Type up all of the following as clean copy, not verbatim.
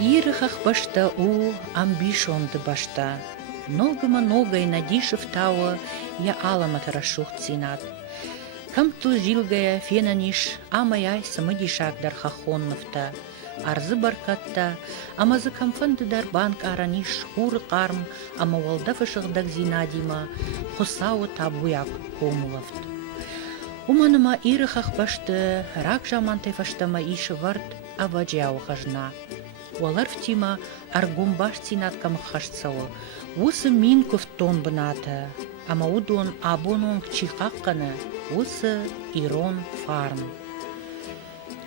Ирыхах башта у амбишонды башта. Много и надишев тауа я алама тарашух цинат. Кам ту жилгая фенаниш амаяй самыдишак дар хахонновта. Арзы баркатта, амазы камфанды дар банк араниш хуры қарм, ама валдафышығдаг зинадима, хусауы табуяк комулавт. Уманыма ирыхах башты, рак жамантай фаштама иші вард, аваджяу хажна. Уалар втима аргум баш цинат камахашцауы, усы мин көфтон быната, ама удон абонон кчихаққаны, усы ирон фарм.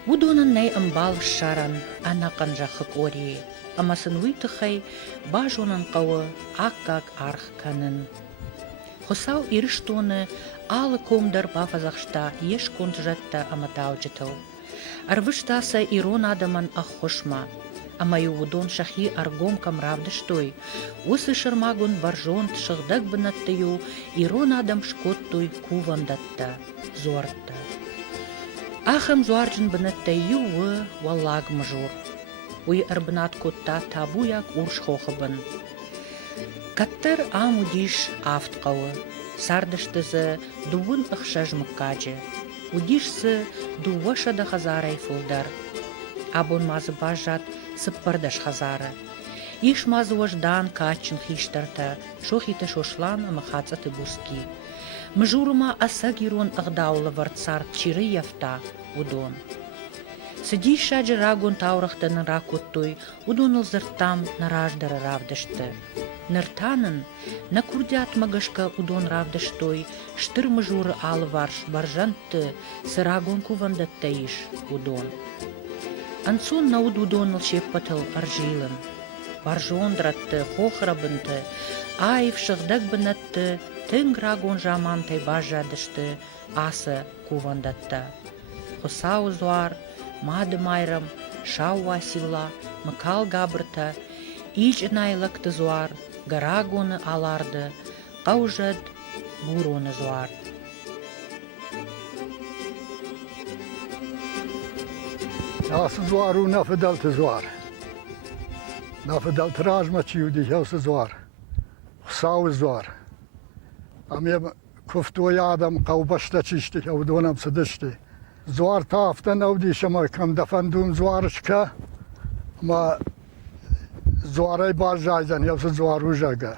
Удонын най ымбал шаран, анақын жақып ори, амасын уйтықай бажонын қауы аққақ арх канын. Хосау ирыштоны алы комдар бафазақшта еш конжатта аматау жытыл. Арвыштаса ирон адаман аххошма, амаю удон шахи аргом камравдыштой, усы шырмагун баржонт шығдаг бынаттыю ирон адам шкоттой кувандатта, зуартта. Ахам зуарджын бынаттыю вы валлаг мажур. Уй арбынат котта табуяк уршхохыбын. Каттар амудиш афтқауы, сардыштызы дуын ықшажмыккаджы. Удишсы дувашада хазарай фулдар. Абон мазы бажат сыппардаш хазары. Иш мазы важдан качын хиштарта, шохита шошлан амахацаты буски. Мжурыма асагирон ағдаулы варцар чиры яфта удон. Сыди шаджы рагон таурахтаны ракоттой, удон ылзыртам нараждары равдышты. Ныртанын, на курдят магашка удон равдыштой, штыр мжуры алы варш баржантты, сырагон кувандатта иш удон. Ансон науд удоныл шеппатыл аржилын. Баржондратты, хохрабынты, айв шығдаг бынатты, тың рагон жамантай бажадышты, асы кувандатта. Хосау зуар, мады майрам, шау василла, мыкал габырта, ич найлыкты зуар, гарагоны аларды, қаужад буроны зуар. Асы зуару нафыдалты зуар. Нафыдалты ражма чиуди хаусы зуар. Хусау зуар. Аме көфтуй адам қаубашта чишти хаудонам сыдышти. Зуар тафтан аудишама кам дафандум зуарышка. Ма зуарай баржайзан хаусы зуару жага.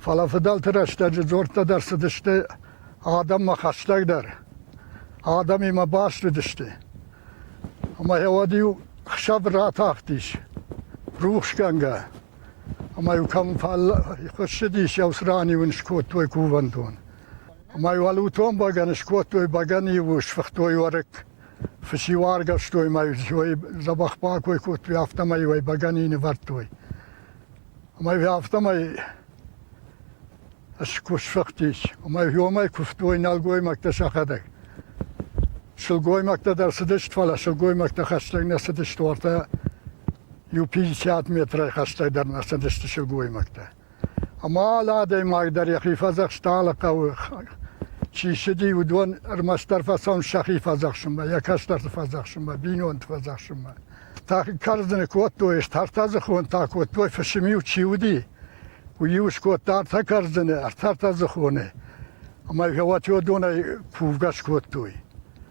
Фалафыдалты раштаджы зорта дар сыдышти. Адам ма хаштаг дар. Адам има башты дышти. Ama evadiu xşab rahat axtiş. Ruhşkanga. Ama yukam fal xşdiş yavsrani wen şkotoy kuvandon. Ama yualutom bagan şkotoy bagani u şfxtoy warak. Fşiwar gashtoy ma yoy zabakh pakoy kot yaftama yoy bagani ni vartoy. Ama yaftama ashkosh şfxtiş. Ama yomay kuftoy nalgoy makta şahadak. Шылгоймакта дар сыдышт фала, шылгоймакта хаштаг на сыдышт варта ю 50 метра хаштаг дар на сыдышт шылгоймакта. Ама аладай магдар яхи фазах штала кау чишиди удван армастар фасан шахи фазах шума, якаштар фазах шума, бинон фазах шума. Так карзны кот тоеш тартазы хон так кот той фашимиу чиуди. Уюш кот тарта карзны артартазы хоне. Ама гаватио донай кувгаш кот той.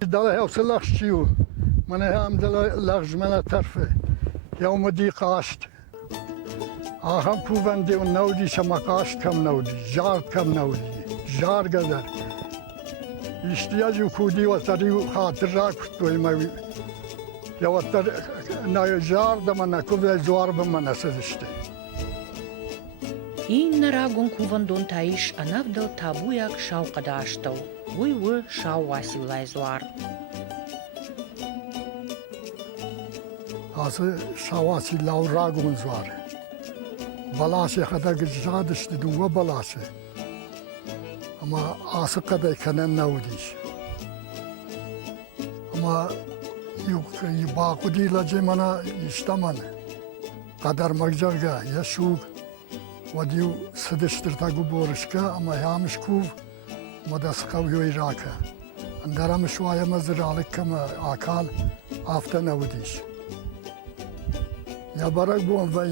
دل هاوس لخشیو من هم دل لخش من طرفه یوم دی قاشت آهم پوونده و نودی شما قاشت کم نودی جار کم نودی جار گذر اشتیاجی کودی و تری خاطر را کتوی موی یا و تر نای جار دمن کوی زوار بمن سرشته این رagон кувандон таиш анавдал табуяк шауқадаштау. Уй шау василай зуар. Асы шаваси лау рагун зуар. Балаşı kadar gıcadıştı duva balası. Ama ası kadar kanen naudiş. Ama yok bakudiyla cemana iştaman. Kadar magjarga yaşuk. Vadiu sıdıştır tagu boruşka ama yamış kuv. Madas kavyo Irak'a. Andaram şuaya mazıralık kama akal hafta navudiş. Я барак бом в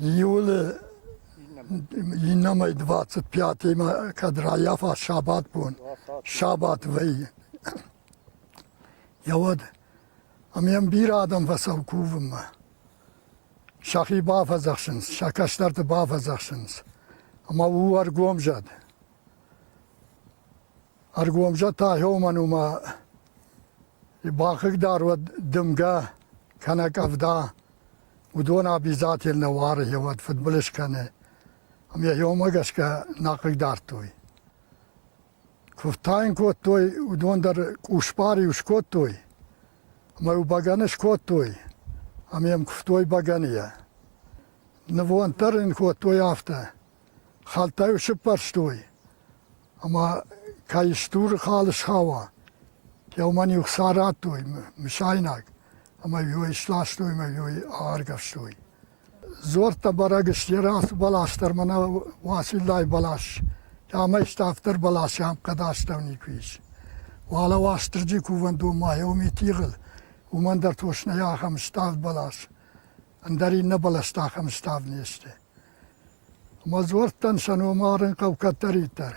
июле, инамай 25 кадра яфа шабат бон, шабат вей. Я вот, амям bir adam vasal kuvum. Şahi bafazaksınız, şakaşlarda bafazaksınız. Ama bu argomjad. Argomjad ta yomanuma bakık dar ve dımga kanak avda udona bizat el nawar yevat futbolish kane. Am ya yoma gaska nakık dar toy. Kuftain kot toy udon dar ushpari ushkot toy. Ama u baganish kot toy. Am yam kuftoy baganiya. Navon tarin kot toy afta. Haltay ushpar toy. Ama kayistur khalis hava. Yawman yuxsarat toy mishaynak. Ama yoy slash toy ma yoy argaf toy. Zor tabaragis yeras balastar mana wasillay balash. Ama istaftar balash yam qadastav nikwish. Wala wastarji kuvandu ma yomi tigl. Uman dar toshna ya ham stav balash. Andari na balasta ham stav neste. Ama zor tan sanu marin qawqataritar.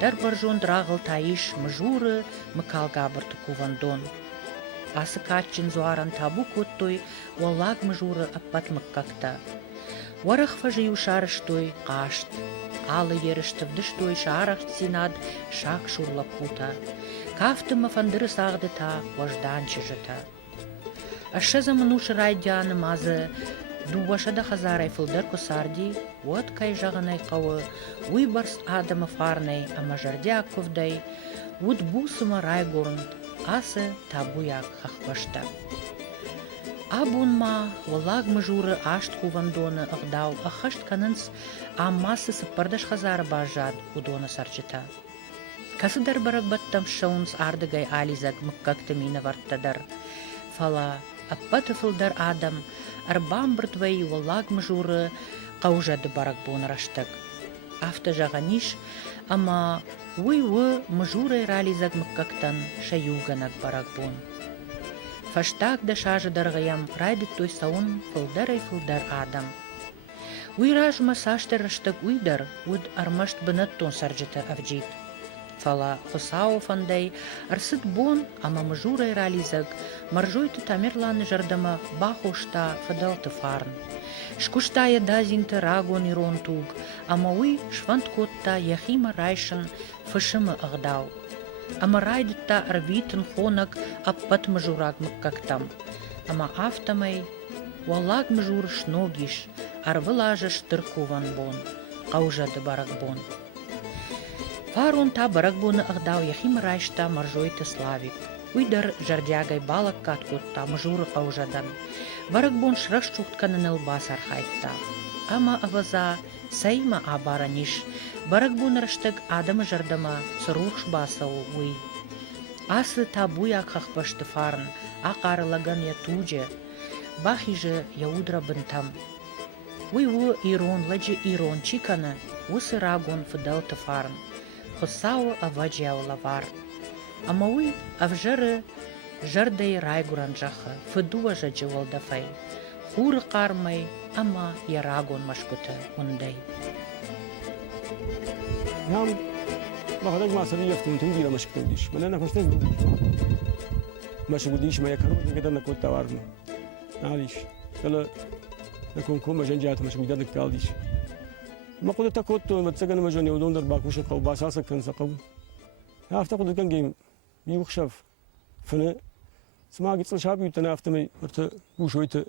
Андер баржон драгыл таиш мжуры мыкалгабырты кувандон. Асы катчин зуаран табу коттой уаллаг мжуры аппат мыккакта. Варах фажи ушарыштой кашт. Алы ерыштывдыштой шарах синад шак шурлап кута. Кафтыма фандыры сагдыта вожданчыжыта. Ашы заманушы райдяны мазы Дубашада хазарай фылдар косарди, вот кай жаганай кавы, уйбарс адама фарнай, ама жардяк ковдай, вот бусыма райгорнд, асы табуяк хахпашта. Абунма, валаг мажуры ашт кувандоны агдау, ахашт канынс, аммасы сыппардаш хазара бажад, удона сарчыта. Касыдар барак баттам шаунс ардыгай ализак мыккактымина варттадар. Фала, аппаты фылдар адам, Арбам бртвей валаг мжуры қаужады барак бонраштык. Афта жағаниш, ама уй-уй мжуры рализак мыккактан шаюганак барак бон. Фаштак да шажы даргаям райды той саун фылдар адам. Уй ражма саштыр раштык уйдар, уд армашт бынаттон сарджыты авджит. Фала хосау фандай арсыт бон, ама мжуры рализак маржойты тамерланы жардама бахошта фадалты фарн. Шкуштая дазинты рагон ирон туг, ама уй шванткотта яхима райшын фышымы агдау. Ама райдытта арвитын хонак аппат мжурак мыккактам. Ама автамай валаг мжур шногиш, арвылажыш тыркуван бон, қаужады барак бон. Фарун та барак боны агдау яхим райшта маржойты славик. Уйдар жардягай балак каткотта мжуры қаужадан. Барак бон шраш чухтканын ылбас архайтта. Ама аваза сайма абараниш. Барак бон раштык адамы жардама сырухш басау уй. Асы табуяк хахпашты фарн, ақарылаган я туже. Бахиже яудра бынтам. Уй-у ирон ладжи ирон чикана, усы рагон фыдалты фарн. Хосау аваджяу лавар. Ама уй авжары жарды райгуран жахы, фыдува жаджы валдафай. Хуры қармай, ама ярагон машкуты ундай. Ям бахадак масали яфтун тундира машкутудиш. Мене нафаштез машкутудиш мая кару дигедан накот таварну. Налиш. Кала након кома жанжат машкутудан калдиш. ما قلت تكوت متسجن مجاني ودون در باكوش قو باساسك كان سقو أفتقد كان جيم بيوخشف فنا سمع قلت شابي تنافتمي ورت بوشويت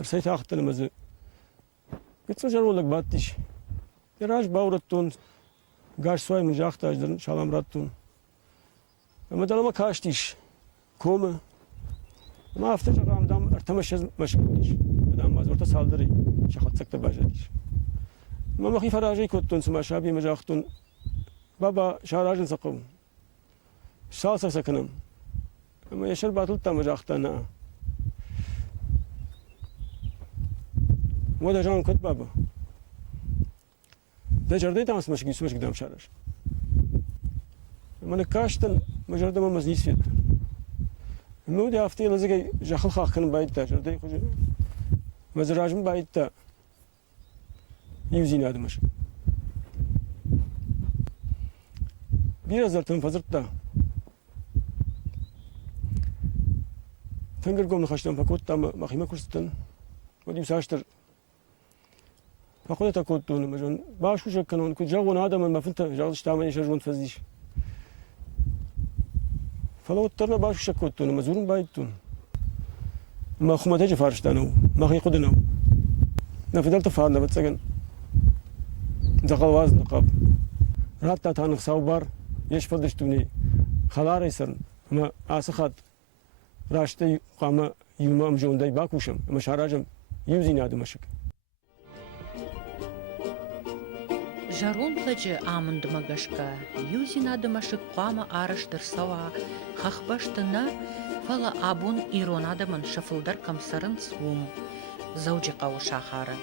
رسيت أخت المزة قلت جرو لك باتش يراج باورتون قاش سواي من جاخت أجدر شالام راتون أما دلما كاشتيش كومه ما أفتجر رامدام ارتمش مشغوليش بدام ما زورت سالدري شخص سكت باجديش ما مخي فراجي كنتون سما شابي مجاختون بابا شاراجن سقوم شال سكنم اما يشر باطل تا مجاختنا ودا جان كنت بابا ده جردي تاس مشغي سمش قدام شارج من كاشتن مجرد ما مزني سفيد مو دي افتي لزقي جخل خاخن بايتا جردي خو مزراجم بايتا يوزين ادمش biraz zaten fazırtta Tengir gomlu kaçtan fakutta mahime kurstan ودي مساشتر فقلت كنتون مجون باش وش كانون كنت جاون آدم ما فهمت جالس تعمل إيش جون فزيش فلو ترى باش وش كنتون مزورون بايتون ما خو ما تجي فارشتانو ما خي قدناو نفدلت فارنا بتسجن دقل واز نقاب رات تانخ صوبر يش فدشتوني خلار يسرن ما أسخد راشتي قام يوم أمجون داي باكوشم مش هراجم يوزين هذا مشك Жарун лъджа аманд магашка, юзина дъмашък қуама аръщър сала, хахбащана фала абун иронадаман шафылдар към сарын свум, зауджи қау шахара.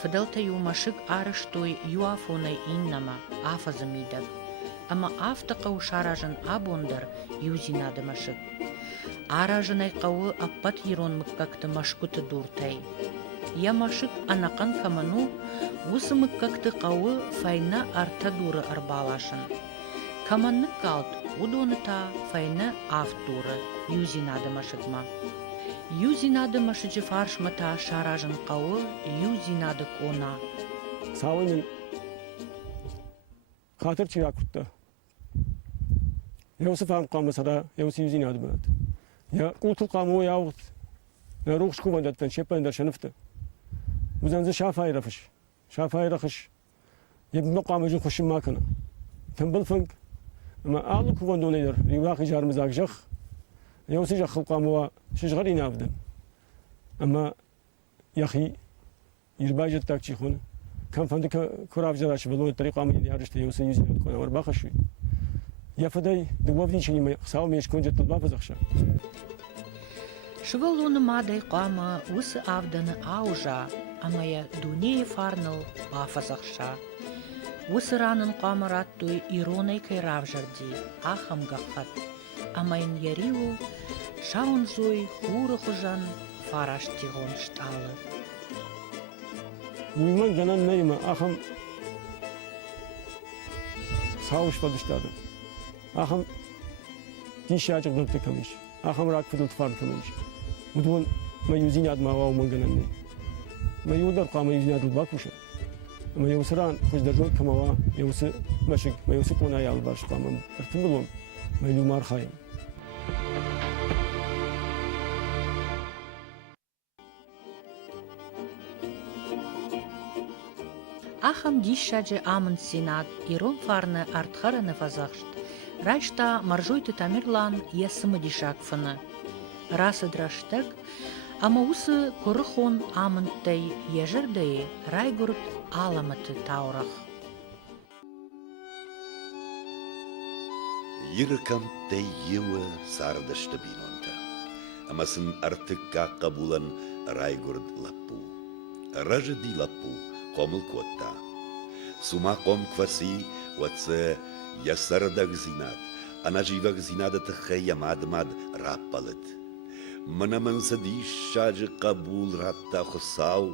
Фадълта ю машък аръщой юафонай иннама, афа замидър, ама афта қау шаражан абундар юзина дъмашък. Аражанай қау аппат ирон мъккакта машкута дуртай. Я машык анакан каману усымык какты қауы файна арта дуры арбалашын. Каманны калт удоныта файна автуры юзинады машыгма. Юзинады машыжы фаршмата шаражын қауы юзинады кона. Сауынын хатыр чиракутта. Яусы фам қамысара, яусы юзинады бұрады. Я қутыл қамуы яуғыт. Я руғыш кумандаттан шеппайындар шаныфты. وزنزل شافاي رخش يبقى مقام يجون خش ماكنا تنبل فنك ما أعلى كون دون يدر رواقي جار مزاج جخ يوسي جخ القاموا شجري نافذ أما يا أخي يرباج التاكشي خون كان فندك كراف جراش بلون الطريقة من يارشت يوسي يزين كون أمر باخشوي يا فداي دوابني شنو ما خساو ميش كون جت الباب زخشة Шывалуны мадай қама усы авданы аужа, амая дунее фарныл бафазақша. Усы ранын қама раттуй иронай кайрав жарди, ахам гақат. Амайын яриу, шаун зой хуры хужан, фараш тигон шталы. Уйман ганан нейма, ахам сауш падыштады. Ахам дишачық дұрты камиш. Ахам рак фыдылт фарн камиш. ودون ما يوزين عاد ما واو منجنني ما يودر قام يوزين عاد الباكوشة ما يوسران خوش درجون كما وا يوس مشك ما يوسكونا يا الباش قام ارتملون ما يلومار خايم Ахам дишаджи амын сенат ирон фарны артхараны фазахшт. Райшта маржойты тамирлан ясымы дишак фыны. Расы драштаг, ама усы корыхон амынтай ежердей райгурт аламыты таурах. Yırıkam te yıvı sardaşta binonta. Amasın artık kabulan raygurd lappu. Rajı di lappu komul kotta. Suma kom kvasi vatsa yasardag zinat. Anajivag zinada tıkhe yamadmad rappalıt. Manaman sadiş şacı kabul ratta khusav.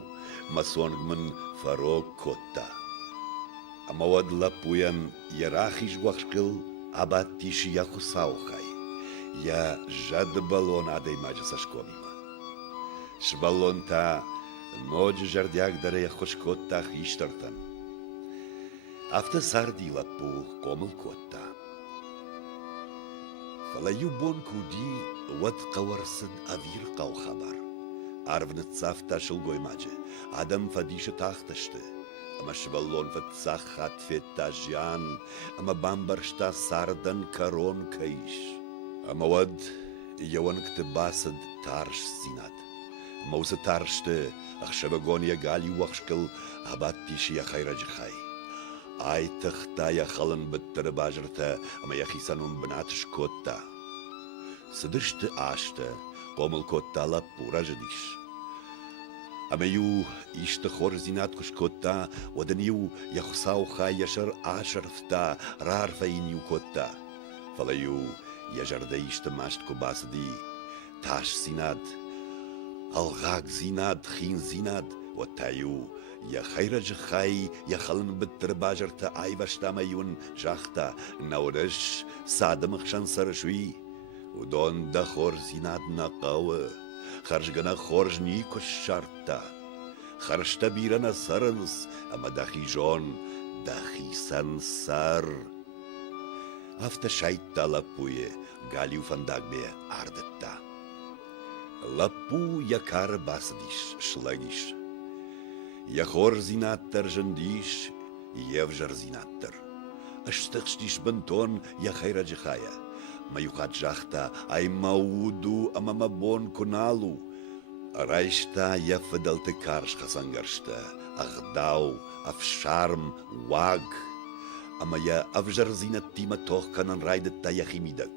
Masongman farok kotta. Amawad lappuyan yarahiş vakşkil. Абат тиши я хусаухай. Я жад балон адай маджа сашкомима. Шбалон та нодж жардяк даре я хошкотта хиштартан. Афта сарди лапу комыл котта. Фалаю бон куди ват каварсад авир кау хабар. Арвнат цафта шылгой маджа. Адам фадиша тахташты. Ама швалон ватсахат феттажян, ама бамбаршта сардан карон каиш. Ама вад яван ктебасад тарш синат. Мауса тарште, ахшавагон я гали вахшкал, абат тиши я хайраджхай. Ай тахта я халан баттара бажрта, ама я хисанун бнатш котта. Садыште ашта, комыл котта лаппу ражадиш. Амаю ишта хорзинат кушкотта, оданию яхусау хай яшар ашарфта, рарфаиню котта. فليو يجرديش تماشت كوباسدي تاش زيناد الغاق زيناد خين زيناد وتايو يا خيرج خاي يا خلن بتر باجرتا اي بشتاميون جاختا نورش سادم خشن سرشوي ودون دخور زيناد نقاوه خرجنا خورج نيكو الشرطة خرجتا بيرنا سرنس اما داخي جون داخي سنسر هفته شايتا لپوية غاليو فندق بيه عردتا لپو يكار باسديش شلاغيش يخور زيناتر جنديش يفجر زيناتر اشتغشتيش بنتون يا خير جخايا ما يقاد جاختا اي مودو اما مبون كنالو رايشتا يفدلت كارش خسنگرشتا اغداو افشارم واغ اما يا افجر زينتيما توخ كانن رايدتا يا خيميدك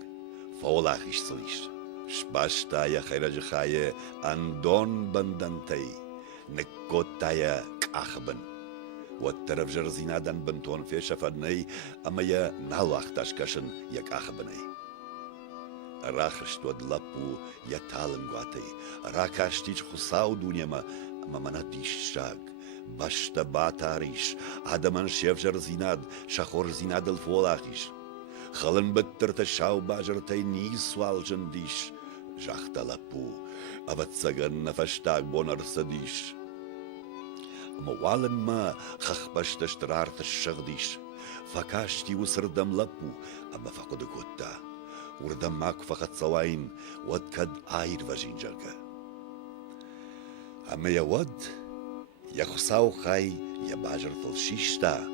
فولاخيش سليش شباشتا يا خير جخايا اندون بندنتي نكوتايا كاخبن والترف جرزينادن بنتون في شفدني اما يا نالواخ تاشكشن يا كاخبني راخشت ودلبو يا تالن غاتي راكاشتيش خساو دونيما اما مناتيش شاق باشتا باتاريش ادمن شيف جرزيناد شخور زيناد الفولاخيش خلن بتر تشاو باجرتي نيسوال جنديش جاختا لبو ابتسغن نفشتاق بونر سديش موالن ما خخبشت اشترارت الشغديش فكاشتي وسردم لبو اما فقد كوتا وردم ماك فقط سواين ودكد آير وجينجرقا اما يا ود يا خساو خاي يا باجر تلشيشتا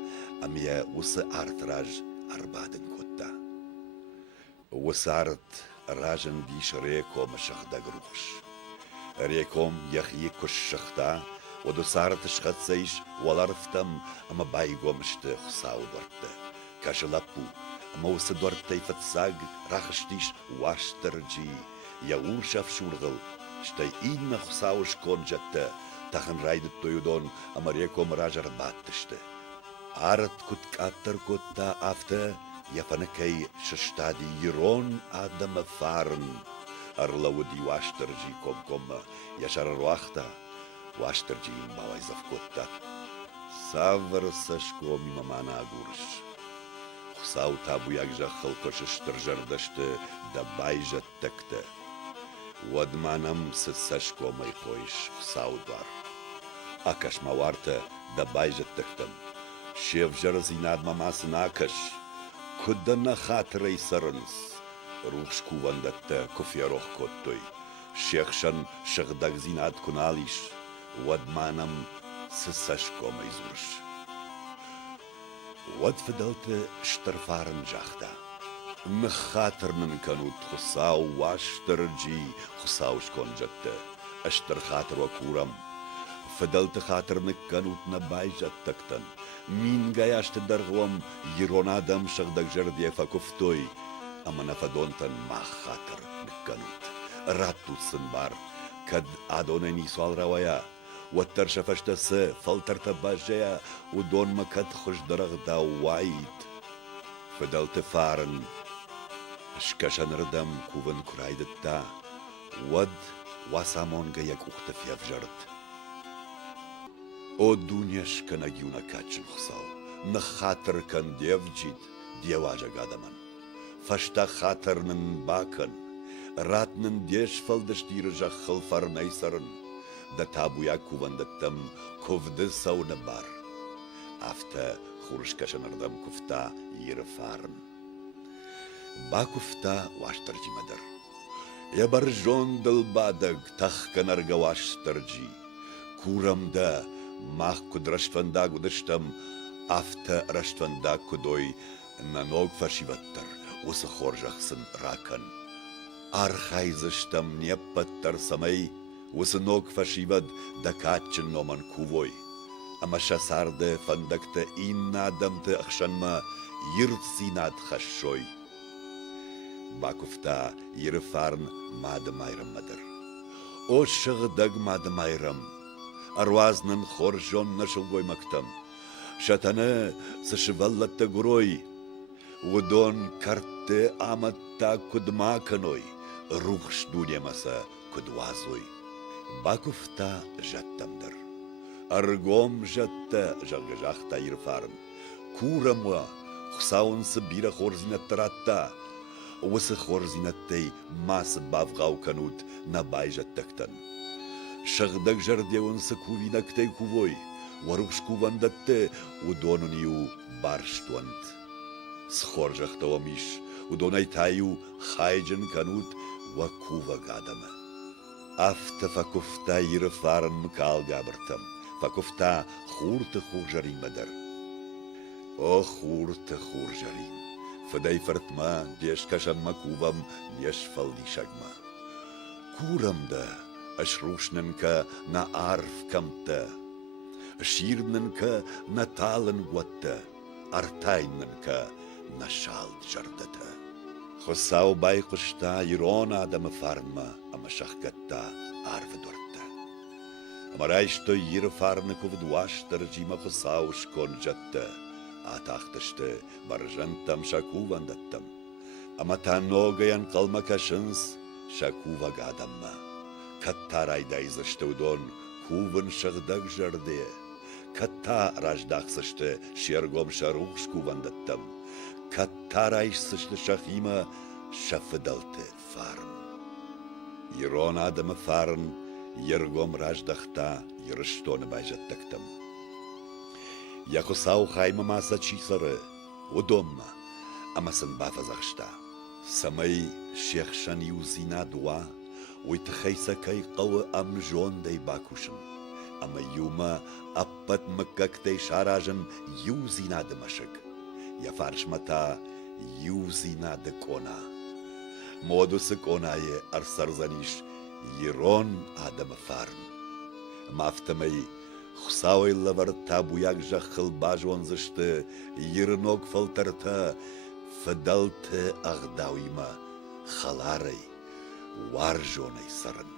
اما يا وس ارت راج اربادن كوتا وسارت راجن ديش ريكو مشخدا قروخش ريكوم يخيك الشختا ودو سارت شخصيش ولارفتم اما بايغو مشت خساو دورت كاش لابو اما وس دورت فتساق راخشتيش واشترجي يا ورشاف شورغل شتاي إيدنا خساوش كون جتا تاخن رايدت تويدون اما ريكوم راجر باتشت عارت كت كاتر كتا افتا يفنكي ششتادي يرون آدم فارن أرلودي واشترجي كوم يشار الوقتا واشترجي باوي زفكوتا سافر سشكو ميما مانا أغورش خساو تابو يكجا خلقش اشترجر دشت دبايجة تكتا ودمانم سشكو ميخويش خساو دوار أكش موارتا دبايجة تكتم شيف جرزيناد ماماس ناكش كدنا خاطري سرنس روش كوفندت كفيروخ كوتوي شيخشن شغدك زيناد كناليش ودمانم سسشكو ميزورش ودفدلت شترفارن جاختا نخاطر ننكنوت خساو واشترجي خساوش كونجت اشتر خاطر وكورم فدلت خاطر نكنوت نبايجت تكتن مين جايشت درغوم يرون آدم شغدك جردية فكفتوي اما نفدونتن ما خاطر نكنوت راتو سنبار كد آدونني سوال روايا وتر شفشت سه فلتر تباجيا ودون ما كد خش درغ دا وايد فدلت فارن اشكشن ردم كوفن كرايدتا ود واسامون جايك اختفي افجرت او دنياش كان اجيونا كاتشن خساو نخاطر كان ديفجيت ديواجا قادمان فشتا خاطر نن باكن رات نن ديش فلدش ديرجا خلفر نيسرن دا تابويا كوفن دتم كوفد سو نبار افتا خورش كشن ردم كفتا يرفارن با كفتا واشترجي مدر يا برجون دل بادق تخ كنرغا واشترجي كورم دا ماخ كد رشتفندا قدشتم افتا رشتفندا كدوي نانوغ فشيوتر وسخورجخسن راكن ارخايزشتم نيبتر سمي وسنوغ فشيود دكاتشن نومن كووي اما شاسارد فندكت إنا دمت اخشنما يرتسينات خشوي باكفتا يرفارن مادمايرم مدر او شغدق مادمايرم أروازنن خورجون نشلغوي مكتم شتنا سشبلت تغروي Удон карте аматта кудмаканой, рухш дунемаса кудвазой. Бакуфта жаттамдыр. Аргом жатта жалгажахта ирфарм. Курама хсаунсы бира хорзинаттаратта. Осы хорзинаттай масы бавғау канут набай жаттактан. Шағдаг жардеунсы кувинактай кувой. Варуш кувандатте удонуниу барштуант. Схор жақтауамиш удонайтаю хайджан канут ва кува гадама. Афта факуфта ирфарн мкал габыртам. Факуфта хурта хуржарим бадар. О хурта хуржарим. Фадай фартма, деш кашанма кувам, деш фалдишагма. Курамда, ашрушнанка на арфкамта. Ширнанка на талан гуатта. Артайнанка на шалд жардата. Хосау байқышта ирона адама фарма, ама шахкатта арвадорта. Амарайшто ир фарны кувдуаштар жима хосау шкон жатта. Атақтышты баржантам шакувандаттам. Ама та ногаян қалмакашынс шакува гадамма. Каттарайда изышты удон кувын шағдаг жарде. Катта раждақсышты шергом шарух шкувандаттам. Каттарайшсышты шахима шафыдалты фарн. Ирон адамы фарн ергом раждақта ерыштоны байжаттактам. Яхосау хайма маса чисары, удомма, амасын бафазахшта. Самай шехшан юзина дуа, уйты хайсакай қауы амжондай бакушын. Ама юма аппат мыккактай шаражын юзина дымашык. Яфаршмата юзина ды кона. Модусы конае арсарзаниш ерон адамы фарн. Мафтамай Хсауй лаварта буяк жахыл бажуанзышты, ернок фалтарта, фыдалты ағдауима халарай, варжонай сарын.